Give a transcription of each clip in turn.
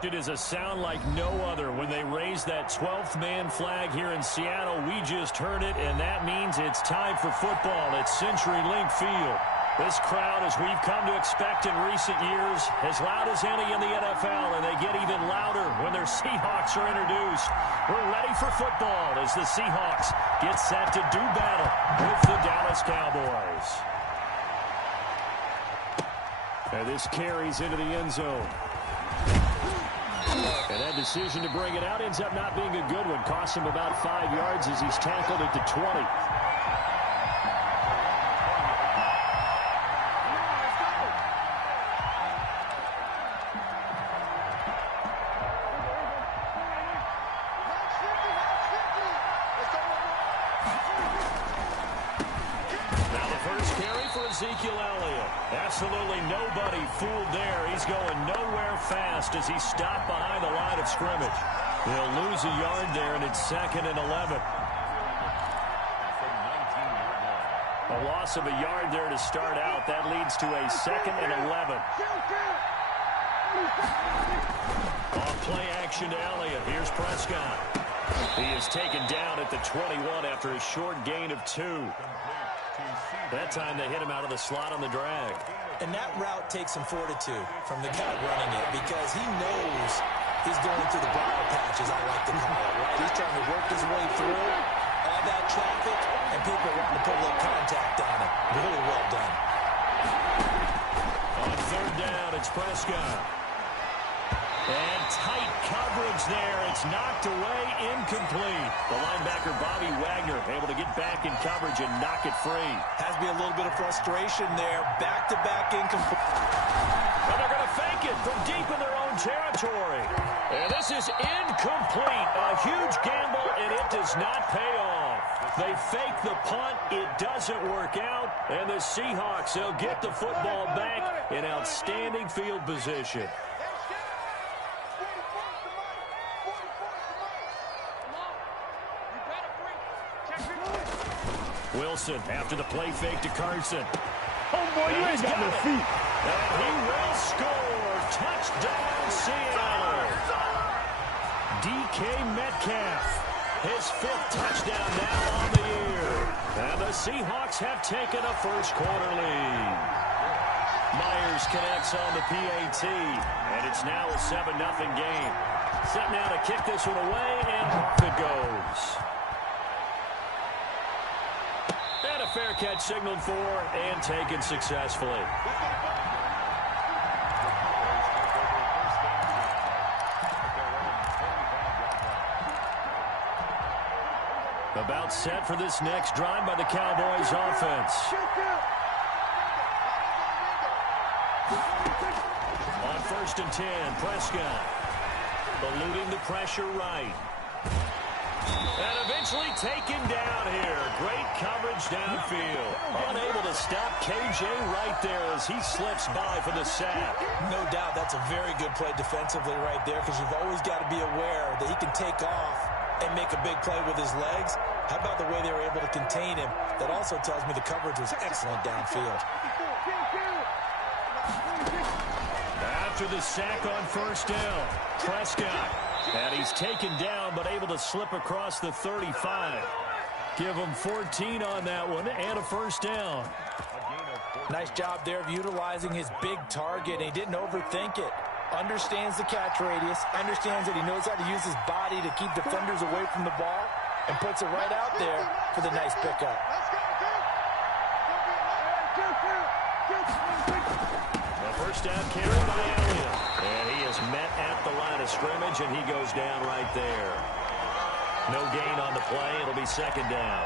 It is a sound like no other when they raise that 12th man flag here in Seattle. We just heard it, and that means it's time for football at CenturyLink Field. This crowd, as we've come to expect in recent years, as loud as any in the NFL, and they get even louder when their Seahawks are introduced. We're ready for football as the Seahawks get set to do battle with the Dallas Cowboys. And this carries into the end zone. And that decision to bring it out ends up not being a good one. Costs him about 5 yards as he's tackled at the 20. Absolutely nobody fooled there. He's going nowhere fast as he's stopped behind the line of scrimmage. They'll lose a yard there, and it's 2nd and 11. A loss of a yard there to start out. That leads to a 2nd and 11. Off play action to Elliott. Here's Prescott. He is taken down at the 21 after a short gain of 2. That time they hit him out of the slot on the drag. And that route takes some fortitude from the guy running it because he knows he's going through the briar patch, as I like to call it, right? He's trying to work his way through all that traffic, and people want to put a little contact on it. Really well done. On 3rd down, it's Prescott. And tight coverage there. It's knocked away, incomplete. The linebacker, Bobby Wagner, able to get back in coverage and knock it free. Has to be a little bit of frustration there. Back-to-back incomplete. And they're going to fake it from deep in their own territory. And this is incomplete. A huge gamble, and it does not pay off. They fake the punt. It doesn't work out. And the Seahawks, they'll get the football back in outstanding field position. Wilson after the play fake to Carson. Oh, boy, you ain't got no feet. And he will score. Touchdown, Seattle. DK Metcalf. His 5th touchdown now on the year. And the Seahawks have taken a first-quarter lead. Myers connects on the PAT. And it's now a 7-0 game. Set now to kick this one away, and off it goes. And a fair catch signaled for and taken successfully. About set for this next drive by the Cowboys offense. On 1st and 10, Prescott eluding the pressure right. And eventually taken down here. Great coverage downfield. Unable to stop KJ right there as he slips by for the sack. No doubt that's a very good play defensively right there because you've always got to be aware that he can take off and make a big play with his legs. How about the way they were able to contain him? That also tells me the coverage was excellent downfield. After the sack on 1st down, Prescott. And he's taken down, but able to slip across the 35. Give him 14 on that one, and a 1st down. Nice job there of utilizing his big target. He didn't overthink it. Understands the catch radius. Understands that he knows how to use his body to keep defenders away from the ball. And puts it right out there for the nice pickup. The 1st down carry by Elliott. And he is met at the line of scrimmage, and he goes down right there. No gain on the play. It'll be 2nd down.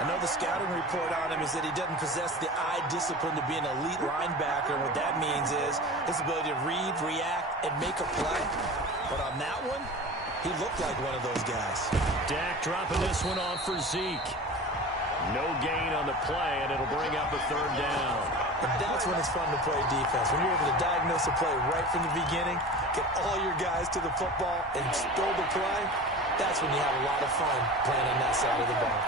I know the scouting report on him is that he doesn't possess the eye discipline to be an elite linebacker. And what that means is his ability to read, react, and make a play. But on that one, he looked like one of those guys. Dak dropping this one off for Zeke. No gain on the play, and it'll bring up a 3rd down. And that's when it's fun to play defense. When you're able to diagnose a play right from the beginning, get all your guys to the football, and spill the play, that's when you have a lot of fun playing on that side of the ball.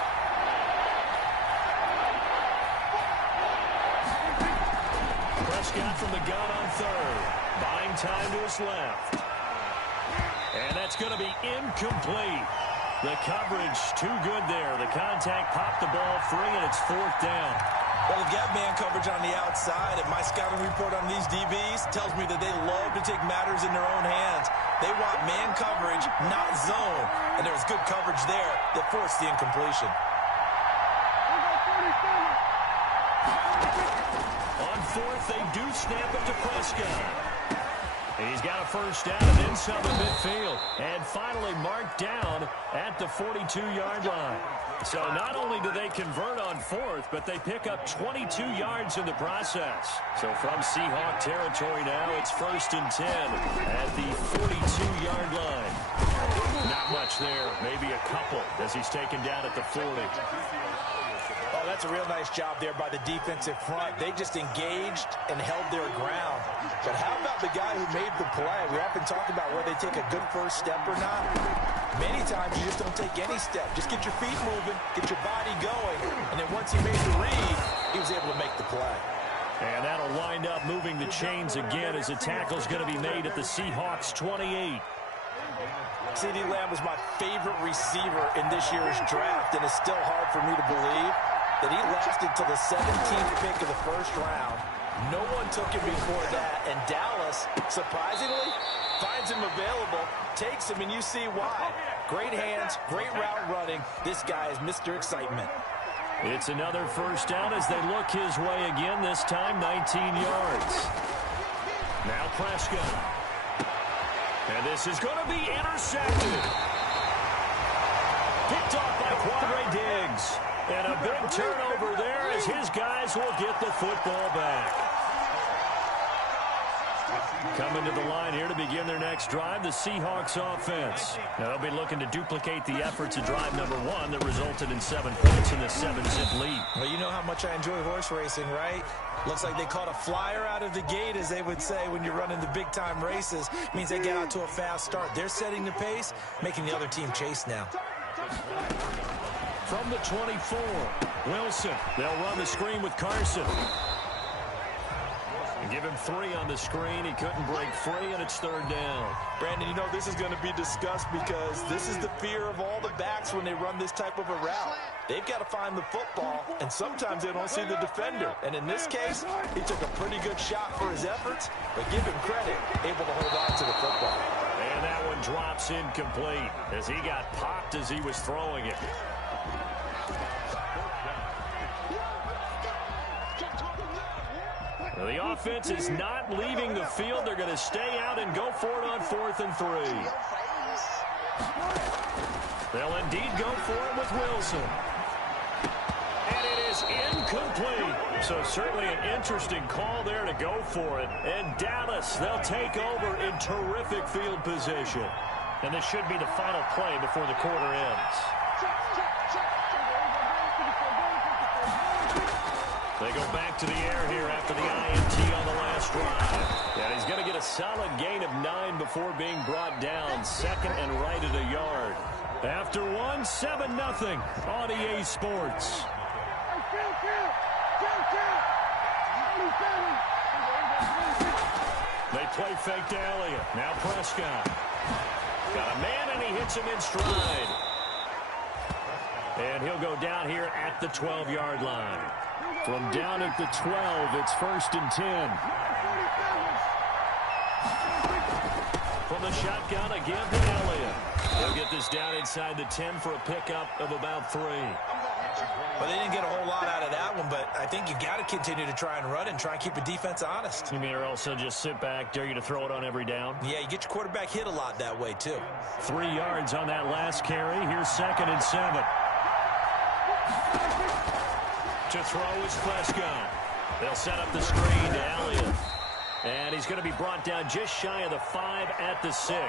Prescott from the gun on 3rd. Buying time to his left. And that's going to be incomplete. The coverage too good there. The contact popped the ball free, and it's 4th down. Well, they've got man coverage on the outside, and my scouting report on these DBs tells me that they love to take matters in their own hands. They want man coverage, not zone. And there was good coverage there that forced the incompletion. On 4th, they do snap it to Prescott. He's got a first down and then some in midfield. And finally marked down at the 42-yard line. So not only do they convert on 4th, but they pick up 22 yards in the process. So from Seahawk territory now, it's 1st and 10 at the 42-yard line. Not much there, maybe a couple as he's taken down at the 40. Oh, that's a real nice job there by the defensive front. They just engaged and held their ground. But how about the guy who made the play? We often talk about whether they take a good first step or not. Many times you just don't take any step. Just get your feet moving, get your body going. And then once he made the read, he was able to make the play. And that'll wind up moving the chains again as a tackle's going to be made at the Seahawks 28. CeeDee Lamb was my favorite receiver in this year's draft, and it's still hard for me to believe that he lasted till the 17th pick of the first round. No one took him before that, and Dallas, surprisingly, finds him available, takes him, and you see why. Great hands, great route running. This guy is Mr. Excitement. It's another first down as they look his way again, this time 19 yards. Now Prescott. And this is going to be intercepted. Picked off by Quadre Diggs. And a big turnover there as his guys will get the football back. Coming to the line here to begin their next drive, the Seahawks offense. Now they'll be looking to duplicate the efforts of drive number 1 that resulted in 7 points in the 7-zip lead. Well, you know how much I enjoy horse racing, right? Looks like they caught a flyer out of the gate, as they would say when you're running the big-time races. It means they get out to a fast start. They're setting the pace, making the other team chase now. From the 24, Wilson. They'll run the screen with Carson. And give him 3 on the screen. He couldn't break free, and it's 3rd down. Brandon, you know this is going to be discussed because this is the fear of all the backs when they run this type of a route. They've got to find the football, and sometimes they don't see the defender. And in this case, he took a pretty good shot for his efforts, but give him credit, able to hold on to the football. And that one drops incomplete as he got popped as he was throwing it. Well, the offense is not leaving the field. They're going to stay out and go for it on 4th and 3. They'll indeed go for it with Wilson. And it is incomplete. So certainly an interesting call there to go for it. And Dallas, they'll take over in terrific field position. And this should be the final play before the quarter ends. They go back to the air here after the INT on the last drive. And he's going to get a solid gain of 9 before being brought down. 2nd and right at a yard. After 1, 7-0 on EA Sports. They play fake to Elliott. Now Prescott. Got a man, and he hits him in stride. And he'll go down here at the 12-yard line. From down at the 12, it's 1st and 10. From the shotgun, again to Elliott. He'll get this down inside the 10 for a pickup of about 3. Well, they didn't get a whole lot out of that one, but I think you got to continue to try and run and try and keep the defense honest. You mean or also just sit back, dare you to throw it on every down? Yeah, you get your quarterback hit a lot that way, too. 3 yards on that last carry. Here's 2nd and 7. To throw is Prescott. They'll set up the screen to Elliott. And he's going to be brought down just shy of the 5 at the 6.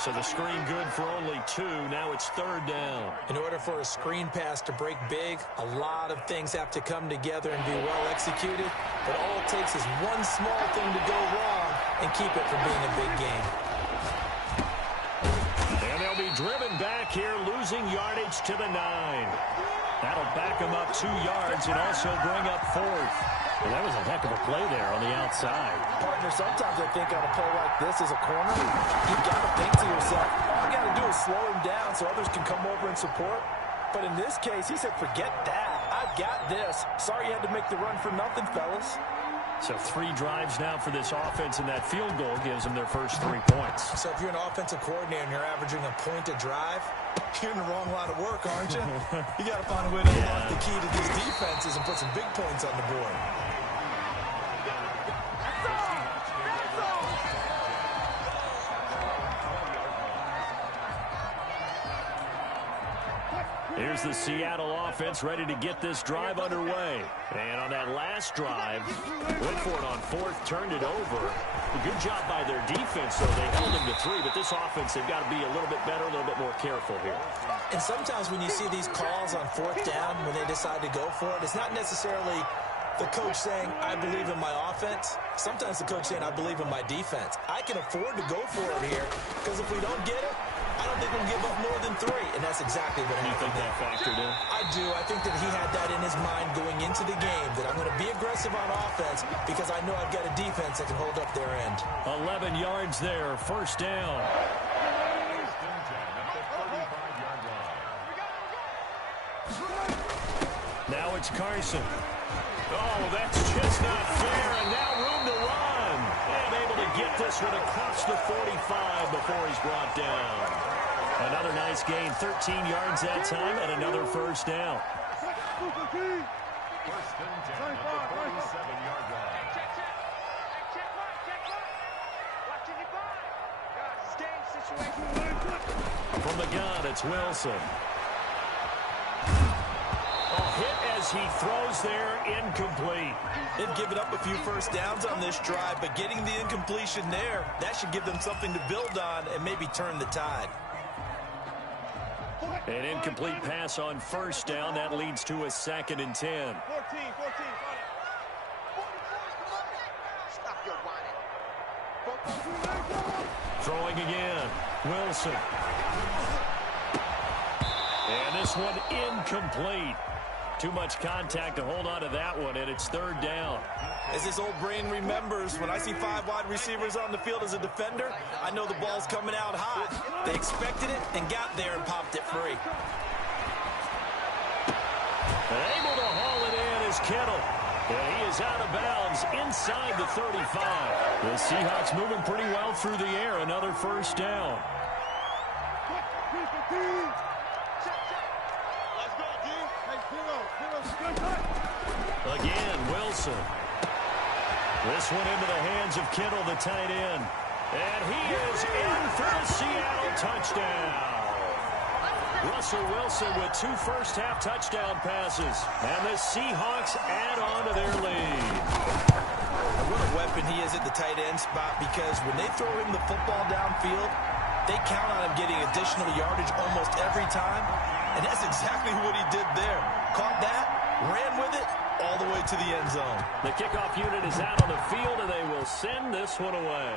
So the screen good for only 2. Now it's 3rd down. In order for a screen pass to break big, a lot of things have to come together and be well executed. But all it takes is one small thing to go wrong and keep it from being a big game. And they'll be driven back here, losing yardage to the 9. That'll back them up 2 yards and also bring up 4th. Well, that was a heck of a play there on the outside. Partner, sometimes I think on a play like this as a corner, you got to think to yourself, all I got to do is slow him down so others can come over and support. But in this case, he said, forget that. I've got this. Sorry you had to make the run for nothing, fellas. So 3 drives now for this offense, and that field goal gives them their first 3 points. So if you're an offensive coordinator and you're averaging a point a drive, you're in the wrong line of work, aren't you? You got to find a way to unlock the key to these defenses and put some big points on the board. Here's the Seattle offense ready to get this drive underway. And on that last drive, went for it on 4th, turned it over. A good job by their defense, though. They held them to 3, but this offense, they've got to be a little bit better, a little bit more careful here. And sometimes when you see these calls on 4th down, when they decide to go for it, it's not necessarily the coach saying, I believe in my offense. Sometimes the coach saying, I believe in my defense. I can afford to go for it here, because if we don't get it, I don't think we'll give up more than 3, and that's exactly what happened. You think that factored in? I do. I think that he had that in his mind going into the game, that I'm going to be aggressive on offense because I know I've got a defense that can hold up their end. 11 yards there, first down. Now it's Carson. Oh, that's just not fair, and now room to run. And able to get this one across the 45 before he's brought down. Another nice gain, 13 yards that time, and another first down. From the gun, it's Wilson. Hit as he throws there, incomplete. They've given up a few first downs on this drive, but getting the incompletion there, that should give them something to build on and maybe turn the tide. An incomplete pass on first down. That leads to a 2nd and 10. Throwing again. Wilson. And this one incomplete. Too much contact to hold on to that one, and it's 3rd down. As this old brain remembers, when I see 5 wide receivers on the field as a defender, I know the ball's coming out hot. They expected it and got there and popped it free. Able to haul it in is Kittle. And he is out of bounds inside the 35. The Seahawks moving pretty well through the air. Another first down. Again, Wilson. This one into the hands of Kittle, the tight end. And he is in for a Seattle touchdown. Russell Wilson with 2 first-half touchdown passes. And the Seahawks add on to their lead. What a weapon he is at the tight end spot, because when they throw him the football downfield, they count on him getting additional yardage almost every time. And that's exactly what he did there. Caught that, ran with it, all the way to the end zone. The kickoff unit is out on the field, and they will send this one away.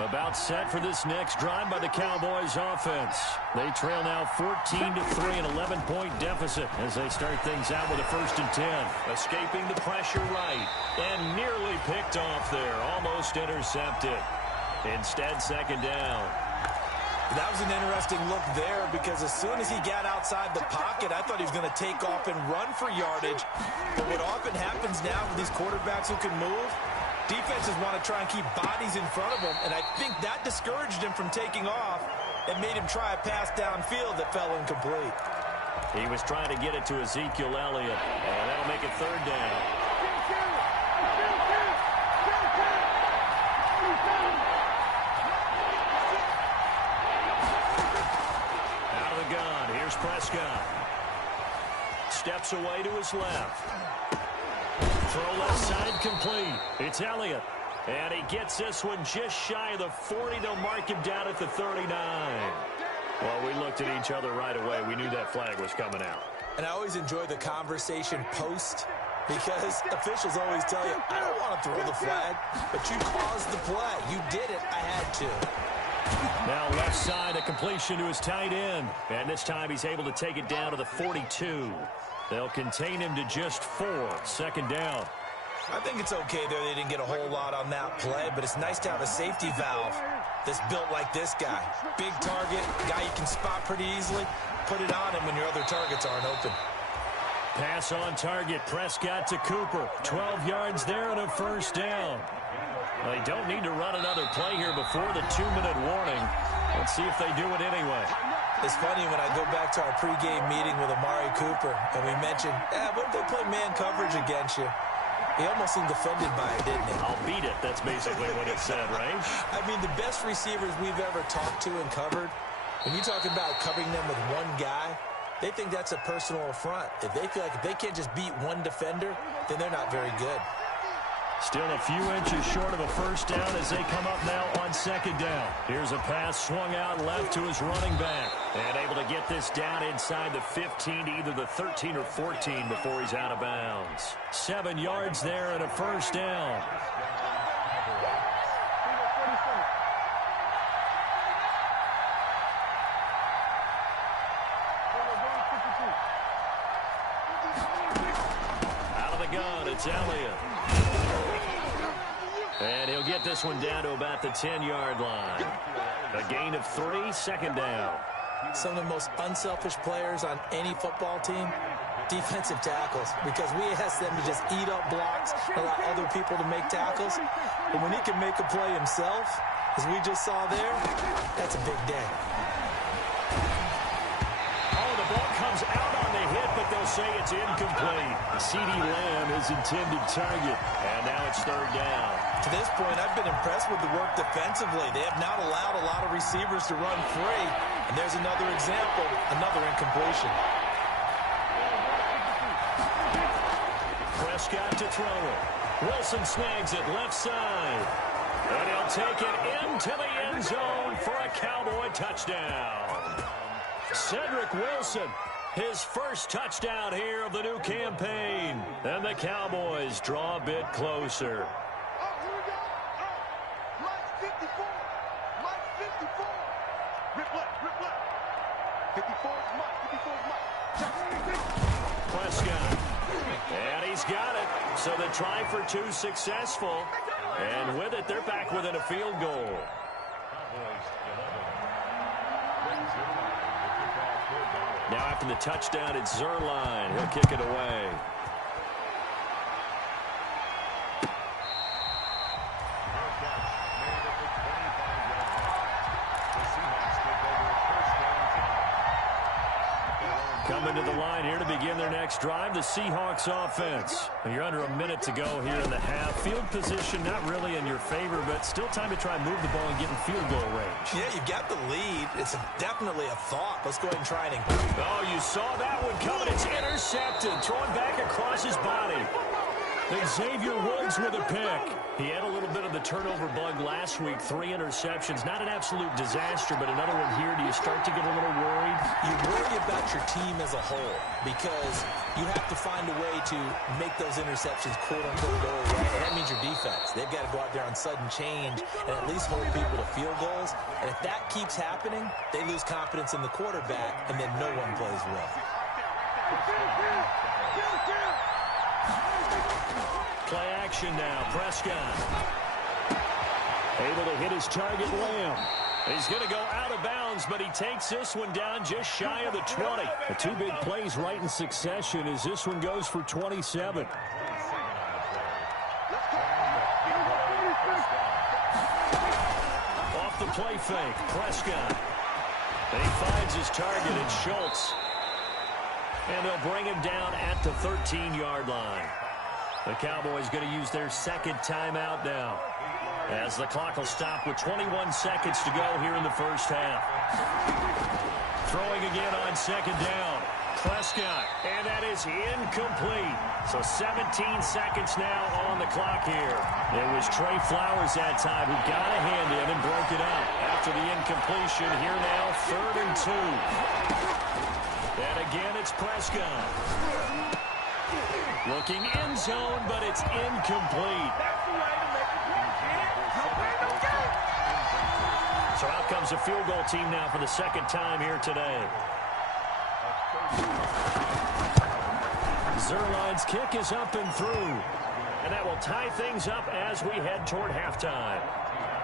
About set for this next drive by the Cowboys offense. They trail now 14-3, an 11-point deficit as they start things out with a 1st and 10. Escaping the pressure right and nearly picked off there, almost intercepted. Instead, 2nd down. That was an interesting look there, because as soon as he got outside the pocket, I thought he was going to take off and run for yardage. But what often happens now with these quarterbacks who can move, defenses want to try and keep bodies in front of him, and I think that discouraged him from taking off and made him try a pass downfield that fell incomplete. He was trying to get it to Ezekiel Elliott, and that'll make it 3rd down. Out of the gun, here's Prescott. Steps away to his left. Throw left side complete. It's Elliott. And he gets this one just shy of the 40. They'll mark him down at the 39. Well, we looked at each other right away. We knew that flag was coming out. And I always enjoy the conversation post Because officials always tell you, I don't want to throw the flag, but you caused the play. You did it. I had to. Now left side, a completion to his tight end. And this time he's able to take it down to the 42. They'll contain him to just 4. Second down. I think it's okay there. They didn't get a whole lot on that play, but it's nice to have a safety valve that's built like this guy. Big target, guy you can spot pretty easily. Put it on him when your other targets aren't open. Pass on target. Prescott to Cooper. 12 yards there and a first down. Well, they don't need to run another play here before the 2-minute warning. Let's see if they do it anyway. It's funny when I go back to our pregame meeting with Amari Cooper, and we mentioned, what if they play man coverage against you? He almost seemed offended by it, didn't he? I'll beat it. That's basically what it said, right? I mean, the best receivers we've ever talked to and covered, when you talk about covering them with one guy, they think that's a personal affront. If they feel like if they can't just beat one defender, then they're not very good. Still a few inches short of a first down as they come up now on second down. Here's a pass swung out left to his running back. And able to get this down inside the 15 to either the 13 or 14 before he's out of bounds. 7 yards there and a first down. Out of the gun, it's Elliott. And he'll get this one down to about the 10-yard line. A gain of 3, second down. Some of the most unselfish players on any football team, defensive tackles, because we ask them to just eat up blocks, allow other people to make tackles. But when he can make a play himself, as we just saw there, that's a big day. Oh, the ball comes out on the hit, but they'll say it's incomplete. CeeDee Lamb is intended target, and now it's third down. To this point, I've been impressed with the work defensively. They have not allowed a lot of receivers to run free. And there's another example, another incompletion. Prescott to throw it. Wilson snags it left side. And he'll take it into the end zone for a Cowboy touchdown. Cedric Wilson, his first touchdown here of the new campaign. And the Cowboys draw a bit closer. Prescott. And he's got it. So the try for 2 successful. And with it, they're back within a field goal. Now after the touchdown, it's Zerline. He'll kick it away. Coming to the line here to begin their next drive, the Seahawks offense. You're under a minute to go here in the half. Field position not really in your favor, but still time to try and move the ball and get in field goal range. Yeah, you've got the lead. It's definitely a thought. Let's go ahead and try and include. Oh, you saw that one coming. It's intercepted. Throwing back across his body. Xavier Woods with a pick. He had a little bit of the turnover bug last week. 3 interceptions. Not an absolute disaster, but another one here. Do you start to get a little worried? You worry about your team as a whole because you have to find a way to make those interceptions quote-unquote go away. And that means your defense. They've got to go out there on sudden change and at least hold people to field goals. And if that keeps happening, they lose confidence in the quarterback, and then no one plays well. Play action now. Prescott. Able to hit his target, Lamb. He's going to go out of bounds, but he takes this one down just shy of the 20. The 2 big plays right in succession as this one goes for 27. Off the play fake, Prescott. And he finds his target in Schultz. And they'll bring him down at the 13-yard line. The Cowboys going to use their second timeout now, as the clock will stop with 21 seconds to go here in the first half. Throwing again on second down. Prescott, and that is incomplete. So 17 seconds now on the clock here. It was Trey Flowers that time who got a hand in and broke it up. After the incompletion, here now, 3rd and 2. And again, it's Prescott. Looking end zone, but it's incomplete. So out comes a field goal team now for the second time here today. Zerline's kick is up and through. And that will tie things up as we head toward halftime.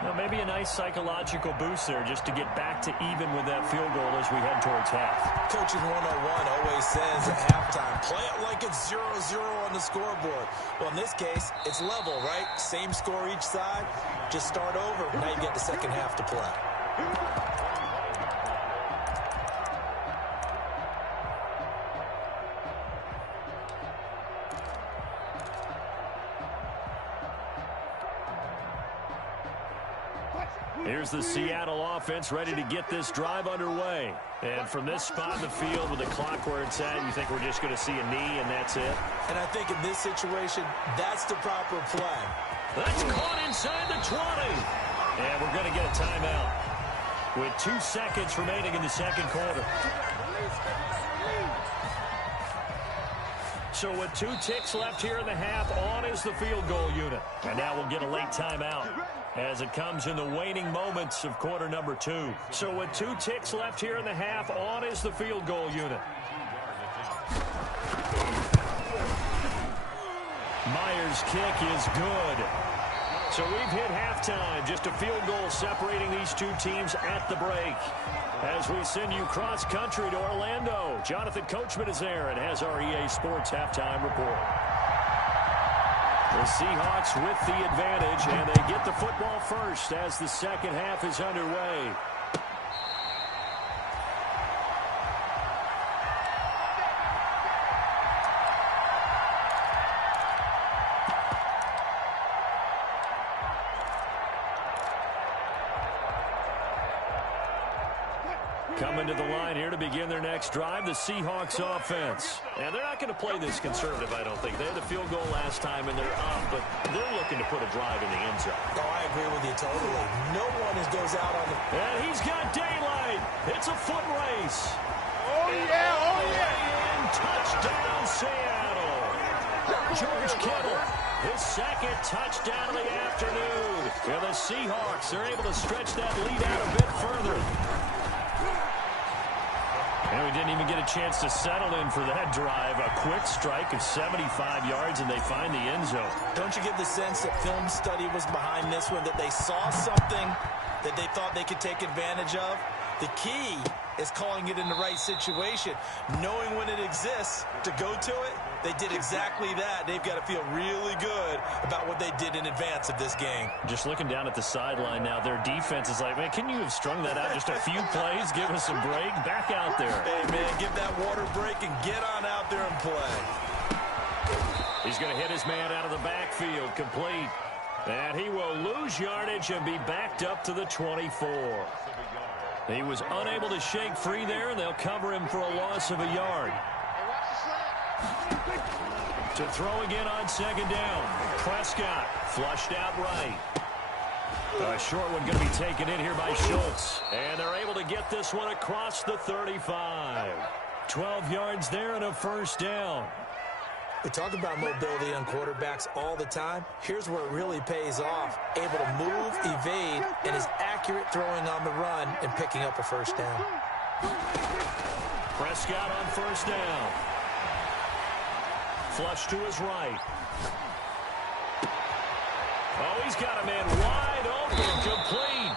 Now, maybe a nice psychological boost there just to get back to even with that field goal as we head towards half. Coaching 101 always says at halftime, play it like it's 0-0 on the scoreboard. Well, in this case, it's level, right? Same score each side. Just start over. Now you get the second half to play. Here's the Seattle offense ready to get this drive underway. And from this spot in the field with the clock where it's at, you think we're just going to see a knee and that's it? And I think in this situation, that's the proper play. That's caught inside the 20. And we're going to get a timeout with 2 seconds remaining in the second quarter. So with 2 ticks left here in the half, on is the field goal unit. And now we'll get a late timeout as it comes in the waning moments of quarter number 2. So with 2 ticks left here in the half, on is the field goal unit. Myers' kick is good. So we've hit halftime. Just a field goal separating these two teams at the break. As we send you cross-country to Orlando, Jonathan Coachman is there and has our EA Sports halftime report. The Seahawks with the advantage, and they get the football first as the second half is underway. Coming to the line here to begin their next drive, the Seahawks offense. And they're not going to play this conservative, I don't think. They had the field goal last time, and they're up, but they're looking to put a drive in the end zone. Oh, I agree with you totally. No one goes out on the... And he's got daylight. It's a foot race. Oh, yeah, oh, yeah. And touchdown, Seattle. George Kittle, his second touchdown of the afternoon. And the Seahawks are able to stretch that lead out a bit further. And we didn't even get a chance to settle in for that drive. A quick strike of 75 yards, and they find the end zone. Don't you get the sense that film study was behind this one, that they saw something that they thought they could take advantage of? The key is calling it in the right situation, knowing when it exists to go to it. They did exactly that. They've got to feel really good about what they did in advance of this game. Just looking down at the sideline now, their defense is like, man, can you have strung that out just a few plays? Give us a break. Back out there. Hey, man, give that water break and get on out there and play. He's going to hit his man out of the backfield, complete. And he will lose yardage and be backed up to the 24. He was unable to shake free there, and they'll cover him for a loss of a yard. To throw again on second down. Prescott flushed out right. A short one going to be taken in here by Schultz. And they're able to get this one across the 35. 12 yards there and a first down. We talk about mobility on quarterbacks all the time. Here's where it really pays off. Able to move, evade, and is accurate throwing on the run and picking up a first down. Prescott on first down. Flush to his right. Oh, he's got a man wide open, complete.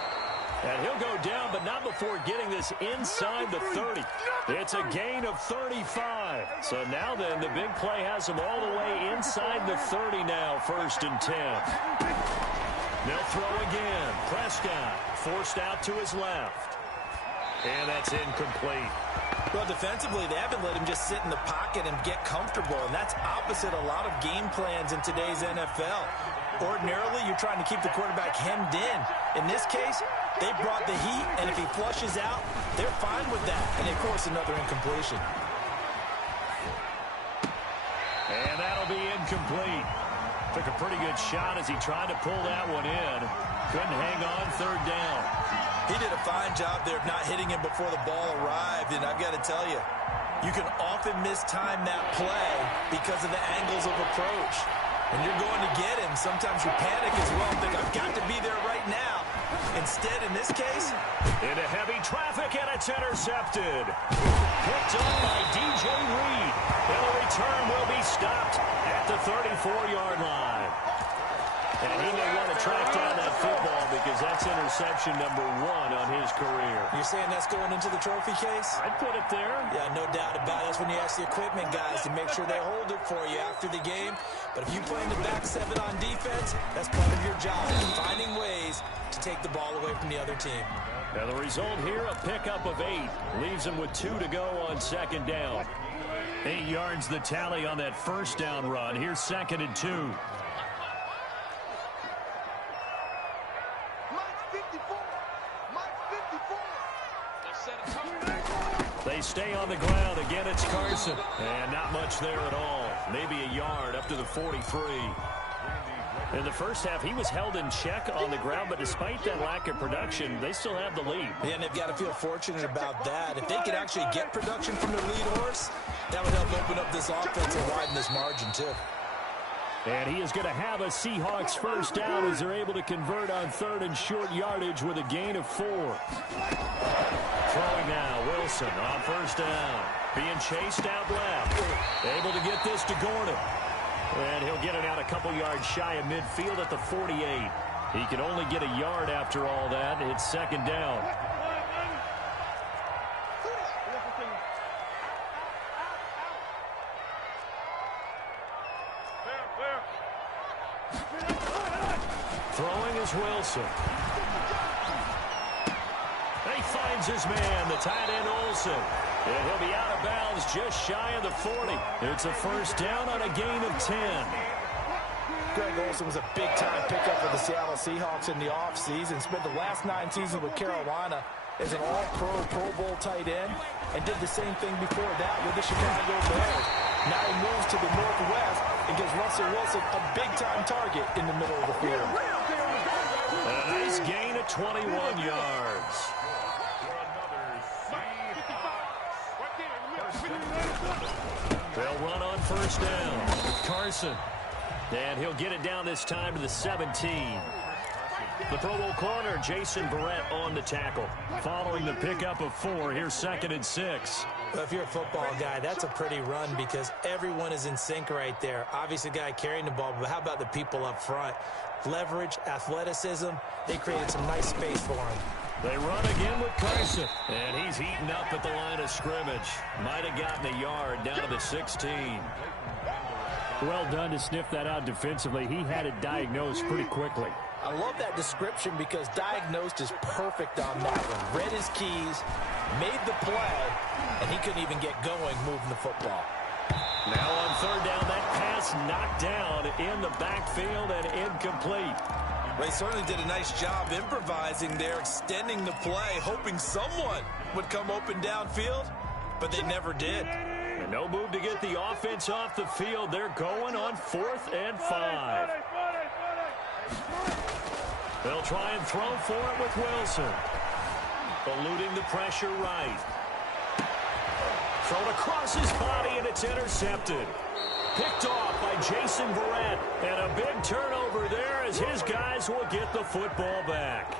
And he'll go down, but not before getting this inside the 30. It's a gain of 35. So now then, the big play has him all the way inside the 30 now, 1st and 10. They'll throw again. Prescott forced out to his left. And that's incomplete. Well, defensively, they haven't let him just sit in the pocket and get comfortable, and that's opposite a lot of game plans in today's NFL. Ordinarily, you're trying to keep the quarterback hemmed in. In this case, they brought the heat, and if he flushes out, they're fine with that. And, of course, another incompletion. And that'll be incomplete. Took a pretty good shot as he tried to pull that one in. Couldn't hang on, 3rd down. He did a fine job there of not hitting him before the ball arrived, and I've got to tell you, You can often mistime that play because of the angles of approach. When you're going to get him, sometimes you panic as well. Think, I've got to be there right now. Instead, in this case, into heavy traffic, and it's intercepted. Picked up by DJ Reed. And the return will be stopped at the 34-yard line. And he may want to track down that football because that's interception number 1 on his career. You're saying that's going into the trophy case? I'd put it there. Yeah, no doubt about it. That's when you ask the equipment guys to make sure they hold it for you after the game. But if you play in the back 7 on defense, that's part of your job, finding ways to take the ball away from the other team. Now the result here, a pickup of 8. Leaves them with 2 to go on second down. 8 yards the tally on that first down run. Here's 2nd and 2. They stay on the ground. Again, it's Carson. And not much there at all. Maybe a yard up to the 43. In the first half, he was held in check on the ground, but despite that lack of production, they still have the lead. Yeah, and they've got to feel fortunate about that. If they could actually get production from their lead horse, that would help open up this offense and widen this margin, too. And he is going to have a Seahawks first down as they're able to convert on 3rd and short yardage with a gain of 4. Throwing now, Wilson on first down. Being chased out left. Able to get this to Gordon. And he'll get it out a couple yards shy of midfield at the 48. He can only get a yard after all that. It's 2nd down. Throwing is Wilson. He finds his man, the tight end Olsen. And he'll be out of bounds just shy of the 40. It's a first down on a gain of 10. Greg Olsen was a big-time pickup for the Seattle Seahawks in the offseason. Spent the last 9 seasons with Carolina as an all-pro, Pro Bowl tight end, and did the same thing before that with the Chicago Bears. Now he moves to the Northwest and gives Russell Wilson a big-time target in the middle of the field. A nice gain of 21 yards. They'll run on first down. Carson. And he'll get it down this time to the 17. The Pro Bowl corner, Jason Verrett, on the tackle. Following the pickup of 4, here's 2nd and 6. Well, if you're a football guy, that's a pretty run because everyone is in sync right there. Obviously, the guy carrying the ball, but how about the people up front? Leverage, athleticism, they created some nice space for him. They run again with Carson. And he's heating up at the line of scrimmage. Might have gotten a yard down to the 16. Well done to sniff that out defensively. He had it diagnosed pretty quickly. I love that description because diagnosed is perfect on that one. Read his keys, made the play, and he couldn't even get going moving the football. Now on 3rd down, that pass knocked down in the backfield and incomplete. Well, he certainly did a nice job improvising there, extending the play, hoping someone would come open downfield, but they never did. And no move to get the offense off the field. They're going on 4th and 5. They'll try and throw for it with Wilson. Eluding the pressure right. Thrown across his body, and it's intercepted. Picked off by Jason Verrett. And a big turnover there as his guys will get the football back.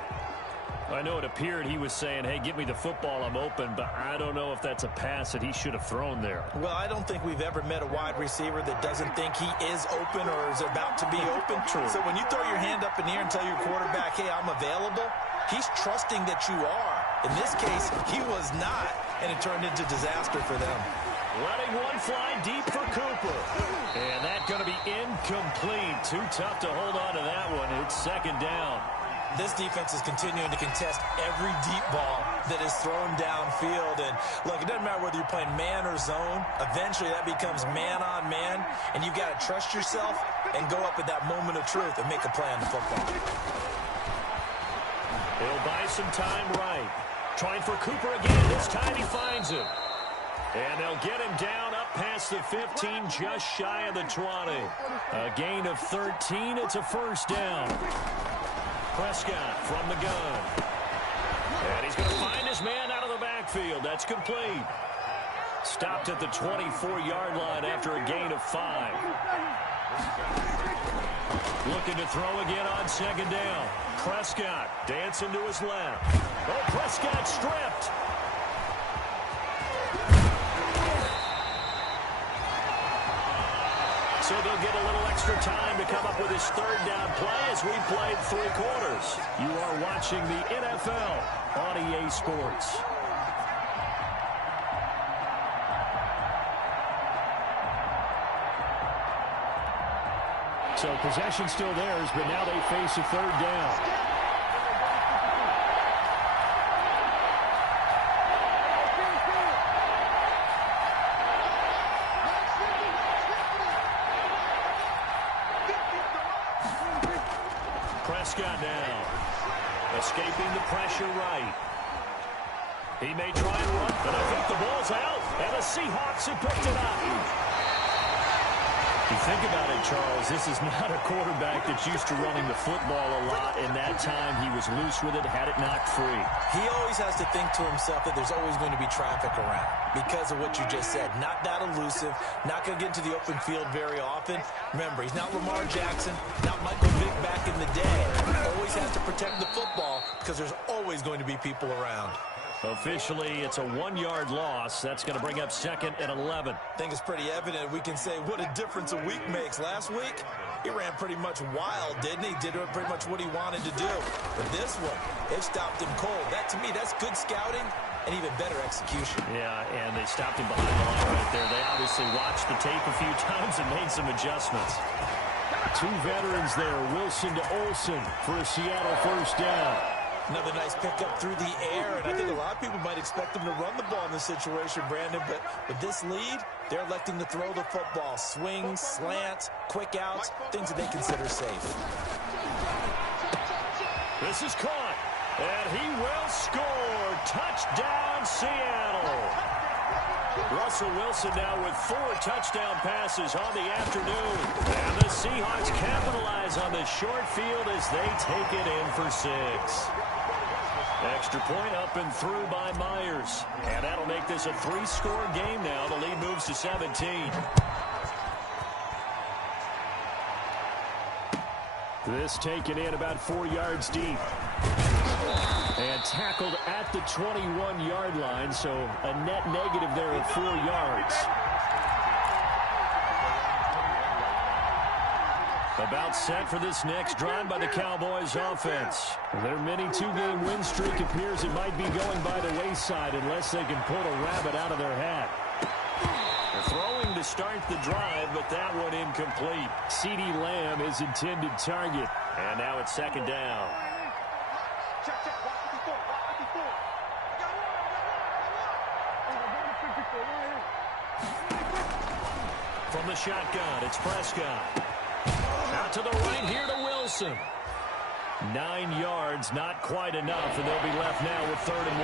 I know it appeared he was saying, hey, give me the football, I'm open, but I don't know if that's a pass that he should have thrown there. Well, I don't think we've ever met a wide receiver that doesn't think he is open or is about to be open. True. So when you throw your hand up in the air and tell your quarterback, hey, I'm available, he's trusting that you are. In this case, he was not, and it turned into disaster for them. Letting one fly deep for Cooper. And that's going to be incomplete. Too tough to hold on to that one. It's 2nd down. This defense is continuing to contest every deep ball that is thrown downfield. And, look, it doesn't matter whether you're playing man or zone. Eventually, that becomes man-on-man, and you've got to trust yourself and go up at that moment of truth and make a play on the football. He'll buy some time right. Trying for Cooper again. This time he finds him. And they'll get him down up past the 15, just shy of the 20. A gain of 13. It's a first down. Prescott from the gun. And he's going to find his man out of the backfield. That's complete. Stopped at the 24-yard line after a gain of 5. Looking to throw again on second down. Prescott dancing to his left. Oh, Prescott stripped. So they'll get a little extra time to come up with his third down play as we played 3 quarters. You are watching the NFL on EA Sports. So possession still theirs, but now they face a third down. Prescott now, escaping the pressure right. He may try and run, but I think the ball's out, and the Seahawks have picked it up. You think about it, Charles, this is not a quarterback that's used to running the football a lot, and that time he was loose with it, had it knocked free. He always has to think to himself that there's always going to be traffic around because of what you just said. Not that elusive, not going to get into the open field very often. Remember, he's not Lamar Jackson, not Michael Vick back in the day. He always has to protect the football because there's always going to be people around. Officially, it's a 1-yard loss. That's going to bring up 2nd and 11. I think it's pretty evident. We can say what a difference a week makes. Last week, he ran pretty much wild, didn't he? Did pretty much what he wanted to do. But this one, it stopped him cold. That, to me, that's good scouting and even better execution. Yeah, and they stopped him behind the line right there. They obviously watched the tape a few times and made some adjustments. 2 veterans there, Wilson to Olsen for a Seattle first down. Another nice pickup through the air, and I think a lot of people might expect them to run the ball in this situation, Brandon, but with this lead, they're electing to throw the football. Swings, slants, quick outs, things that they consider safe. This is caught, and he will score. Touchdown, Seattle. Russell Wilson now with 4 touchdown passes on the afternoon. And the Seahawks capitalize on the short field as they take it in for 6. Extra point up and through by Myers. And that'll make this a 3-score game now. The lead moves to 17. This taken in about 4 yards deep. And tackled at the 21-yard line, so a net negative there of 4 yards. About set for this next drive by the Cowboys offense. Their mini 2-game win streak appears it might be going by the wayside unless they can pull a rabbit out of their hat. They're throwing to start the drive, but that one incomplete. CeeDee Lamb is intended target. And now it's 2nd down. From the shotgun, it's Prescott. Out to the right here to Wilson. 9 yards, not quite enough, and they'll be left now with 3rd and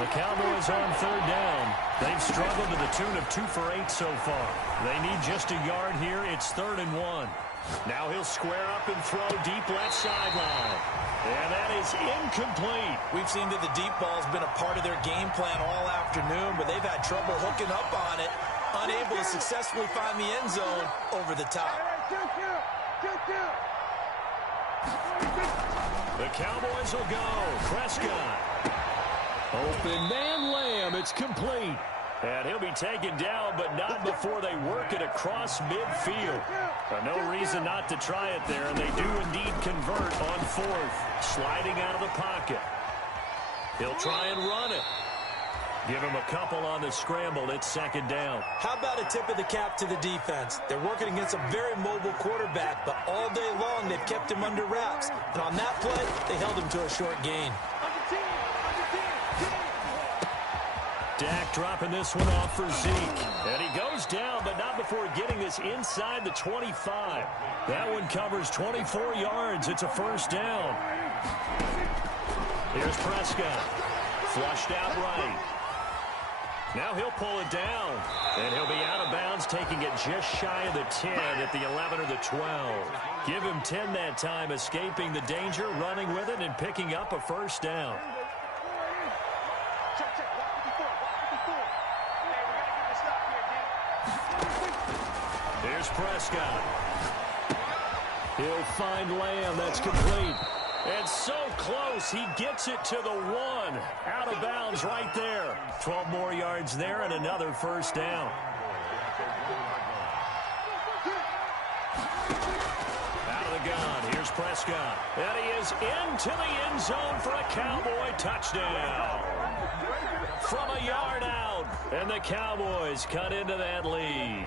1. The Cowboys on 3rd down. They've struggled to the tune of 2 for 8 so far. They need just a yard here. It's 3rd and 1. Now he'll square up and throw deep left sideline. And that is incomplete. We've seen that the deep ball's been a part of their game plan all afternoon, but they've had trouble hooking up on it. Unable to successfully find the end zone over the top. The Cowboys will go. Prescott. Open man Lamb. It's complete. And he'll be taken down, but not before they work it across midfield. No reason not to try it there, and they do indeed convert on 4th. Sliding out of the pocket. He'll try and run it. Give him a couple on the scramble. It's 2nd down. How about a tip of the cap to the defense? They're working against a very mobile quarterback, but all day long they've kept him under wraps. And on that play, they held him to a short gain. Dak dropping this one off for Zeke. And he goes down, but not before getting this inside the 25. That one covers 24 yards. It's a 1st down. Here's Prescott. Flushed out right. Now he'll pull it down. And he'll be out of bounds, taking it just shy of the 10 at the 11 or the 12. Give him 10 that time, escaping the danger, running with it, and picking up a 1st down. Here's Prescott. He'll find Lamb. That's complete. And so close, he gets it to the 1. Out of bounds right there. 12 more yards there and another first down. Out of the gun, here's Prescott. And he is into the end zone for a Cowboy touchdown. From a yard out, and the Cowboys cut into that lead.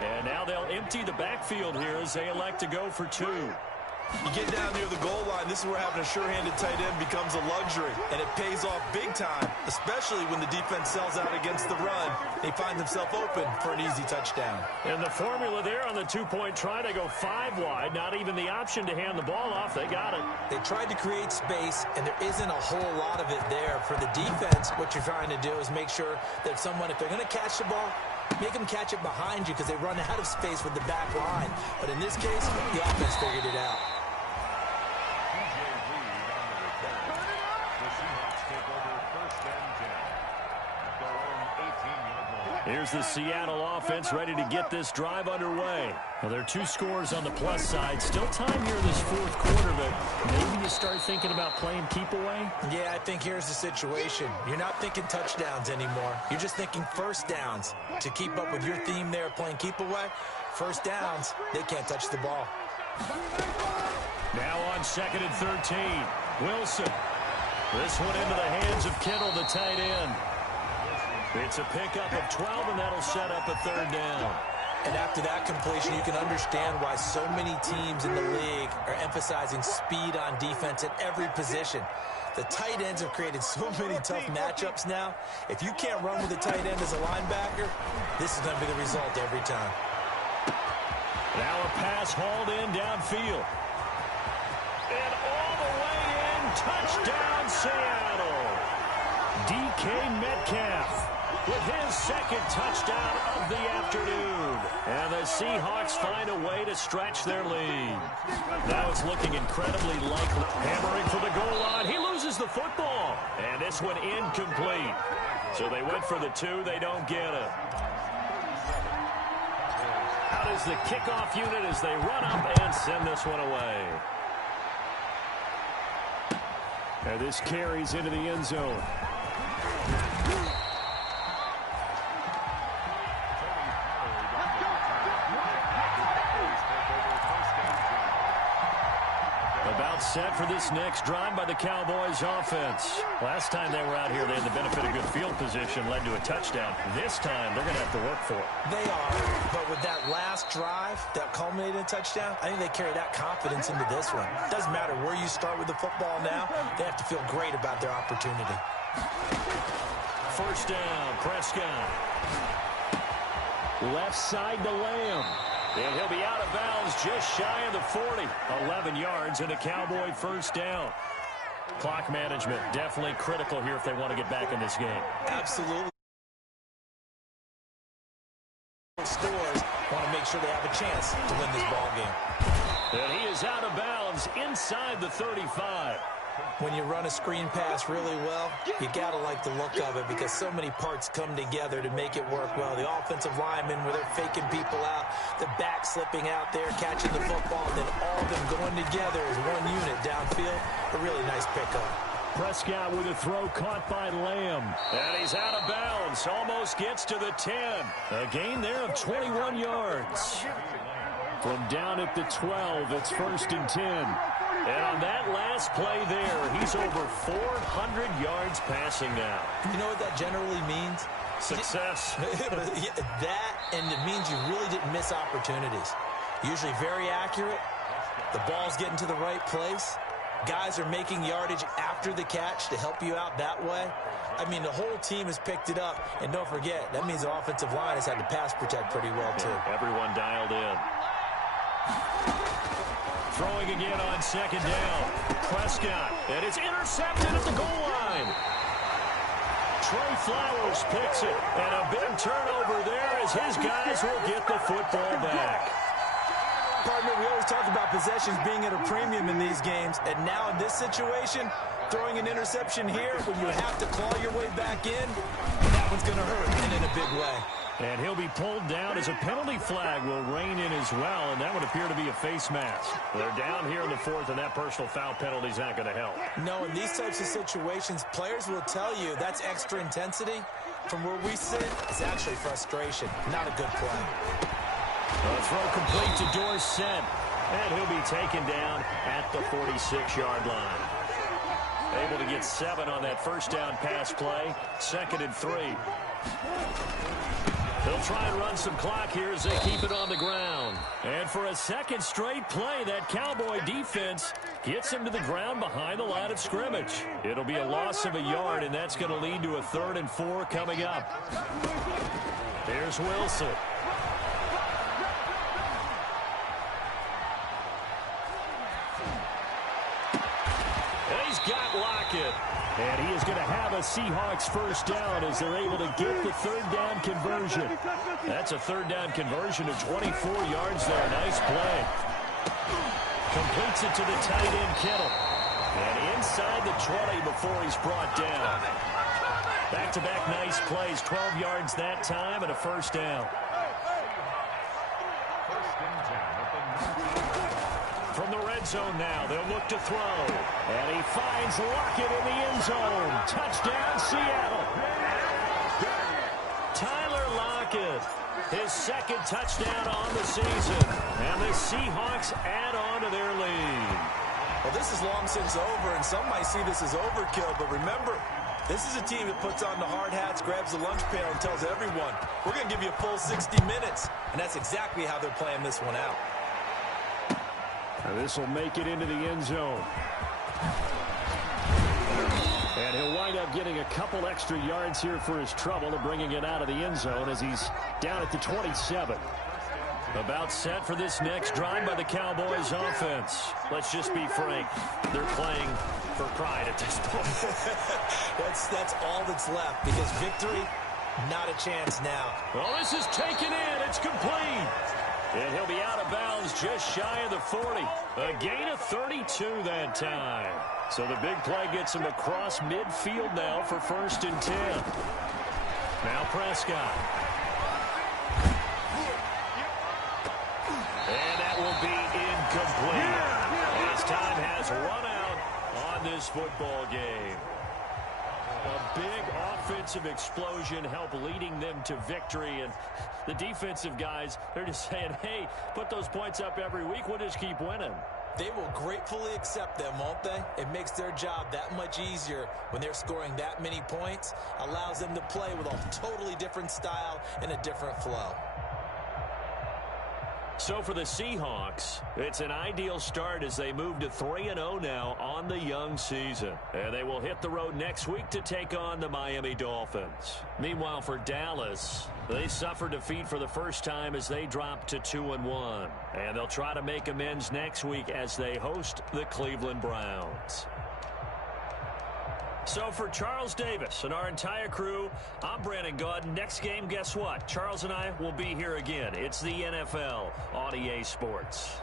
And now they'll empty the backfield here as they elect to go for 2. You get down near the goal line, this is where having a sure-handed tight end becomes a luxury, and it pays off big time, especially when the defense sells out against the run. They find themselves open for an easy touchdown. And the formula there on the two-point try, they go 5 wide, not even the option to hand the ball off. They got it. They tried to create space, and there isn't a whole lot of it there. For the defense, what you're trying to do is make sure that someone, if they're going to catch the ball, make them catch it behind you because they run out of space with the back line. But in this case, the offense figured it out. Here's the Seattle offense ready to get this drive underway. Well, there are 2 scores on the plus side. Still time here in this 4th quarter, but maybe you start thinking about playing keep away? Yeah, I think here's the situation. You're not thinking touchdowns anymore. You're just thinking first downs. To keep up with your theme there, playing keep away, first downs, they can't touch the ball. Now on 2nd and 13. Wilson. This one into the hands of Kittle, the tight end. It's a pickup of 12, and that'll set up a 3rd down. And after that completion, you can understand why so many teams in the league are emphasizing speed on defense at every position. The tight ends have created so many tough matchups now. If you can't run with a tight end as a linebacker, this is going to be the result every time. Now a pass hauled in downfield. And all the way in, touchdown Seattle. DK Metcalf with his 2nd touchdown of the afternoon. And the Seahawks find a way to stretch their lead. Now it's looking incredibly likely. Hammering for the goal line. He loses the football. And this one incomplete. So they went for the 2. They don't get it. Out is the kickoff unit as they run up and send this one away. And this carries into the end zone. About set for this next drive by the Cowboys offense. Last time they were out here, they had the benefit of good field position, led to a touchdown. This time, they're going to have to work for it. They are, but with that last drive that culminated in a touchdown, I think they carry that confidence into this one. Doesn't matter where you start with the football now, they have to feel great about their opportunity. First down, Prescott. Left side to Lamb. And he'll be out of bounds just shy of the 40. 11 yards and a Cowboy first down. Clock management definitely critical here if they want to get back in this game. Absolutely. Stores want to make sure they have a chance to win this ball game. And he is out of bounds inside the 35. When you run a screen pass really well, you got to like the look of it because so many parts come together to make it work well. The offensive linemen, where they're faking people out, the back slipping out there, catching the football, and then all of them going together as one unit downfield. A really nice pickup. Prescott with a throw caught by Lamb. And he's out of bounds. Almost gets to the 10. A gain there of 21 yards. From down at the 12, it's 1st and 10. And on that last play there, he's over 400 yards passing now. You know what that generally means? Success. That, and it means you really didn't miss opportunities. Usually very accurate. The ball's getting to the right place. Guys are making yardage after the catch to help you out that way. I mean, the whole team has picked it up. And don't forget, that means the offensive line has had to pass protect pretty well, too. Yeah, everyone dialed in. Throwing again on 2nd down. Prescott, and it's intercepted at the goal line. Trey Flowers picks it, and a big turnover there as his guys will get the football back. Partner, we always talk about possessions being at a premium in these games, and now in this situation, throwing an interception here when you have to claw your way back in, that one's going to hurt, and in a big way. And he'll be pulled down as a penalty flag will rein in as well, and that would appear to be a face mask. They're down here in the fourth, and that personal foul penalty is not going to help. No, in these types of situations, players will tell you that's extra intensity. From where we sit, it's actually frustration, not a good play. A throw complete to Dorsett, and he'll be taken down at the 46-yard line. Able to get 7 on that first down pass play, 2nd and 3. They'll try and run some clock here as they keep it on the ground. And for a second straight play, that Cowboy defense gets him to the ground behind the line of scrimmage. It'll be a loss of a yard, and that's going to lead to a 3rd and 4 coming up. Here's Wilson. And he's got Lockett. And he is going to have a Seahawks first down as they're able to get the 3rd down conversion. That's a 3rd down conversion of 24 yards there. Nice play. Completes it to the tight end, Kittle. And inside the 20 before he's brought down. Back-to-back nice plays. 12 yards that time and a first down. From the red zone now, they'll look to throw. And he finds Lockett in the end zone. Touchdown, Seattle. Tyler Lockett, his 2nd touchdown on the season. And the Seahawks add on to their lead. Well, this is long since over, and some might see this as overkill. But remember, this is a team that puts on the hard hats, grabs the lunch pail, and tells everyone, we're going to give you a full 60 minutes. And that's exactly how they're playing this one out. This will make it into the end zone. And he'll wind up getting a couple extra yards here for his trouble and bringing it out of the end zone as he's down at the 27. About set for this next drive by the Cowboys offense. Let's just be frank. They're playing for pride at this point. That's all that's left because victory, not a chance now. Well, this is taken in. It's complete. And he'll be out of bounds just shy of the 40. A gain of 32 that time. So the big play gets him across midfield now for 1st and 10. Now Prescott. And that will be incomplete. As time has run out on this football game. A big offensive explosion helped leading them to victory. And the defensive guys, they're just saying, hey, put those points up every week. We'll just keep winning. They will gratefully accept them, won't they? It makes their job that much easier when they're scoring that many points. Allows them to play with a totally different style and a different flow. So for the Seahawks, it's an ideal start as they move to 3-0 now on the young season. And they will hit the road next week to take on the Miami Dolphins. Meanwhile, for Dallas, they suffered defeat for the first time as they dropped to 2-1. And they'll try to make amends next week as they host the Cleveland Browns. So for Charles Davis and our entire crew, I'm Brandon Gaudin. Next game, guess what? Charles and I will be here again. It's the NFL on EA Sports.